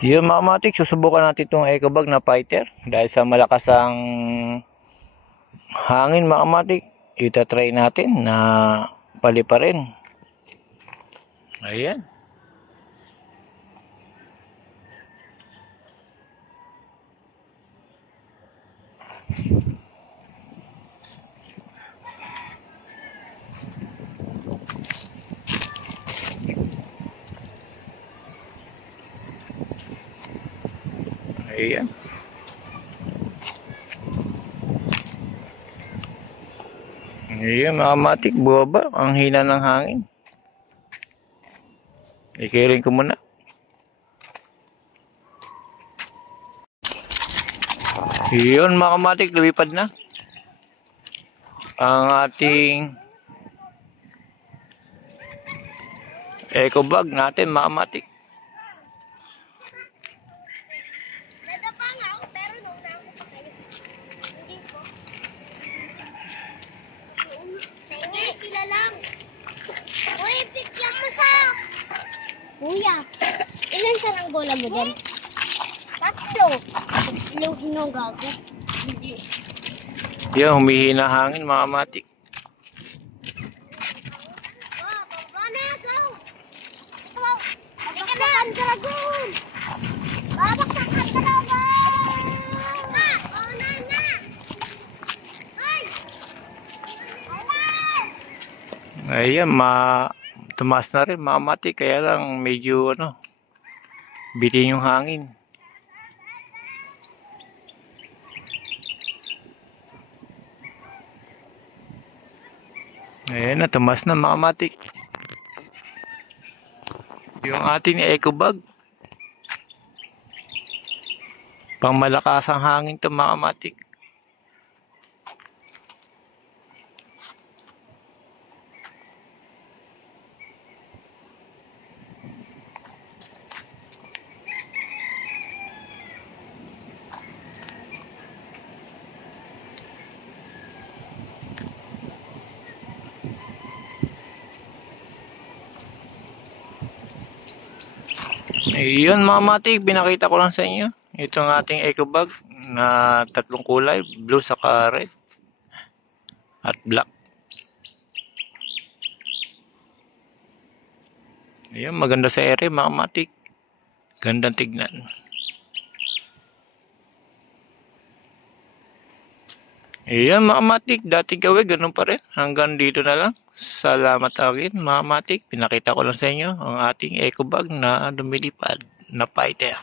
Yun mga matik, susubukan natin itong EcoBag na fighter dahil sa malakas ang hangin mga matik. Itatry natin na paliparin. Ayan. Ayan. Ayan mga matik, buwaba. Ang hina ng hangin. Ikirin ko muna. Yun mga matik, lumipad na ang ating EcoBag natin mga matik. Kuya, ilan saranggola mo dyan? 3. Ilang gago? Hindi. Yan, humihina hangin mga matik. Babaksakan ka dragon! Babaksakan ka dragon! Na! Oh, na! Ay! Ayan, tumaas na rin mga matik. Kaya lang medyo bitin yung hangin. Ayan na, tumaas na mga matik. Yung ating EcoBag. Pang malakas ang hangin to mga matik. Ayun mga matik, pinakita ko lang sa inyo. Ito ang ating EcoBag na 3 kulay, blue saka red at black. Ayun, maganda sa ere mga matik. Gandang tignan. Ayun mga matik, dati gawin, ganun pa rin. Hanggang dito na lang. Salamat agad mga matik. Pinakita ko lang sa inyo ang ating EcoBag na lumilipad na fighter.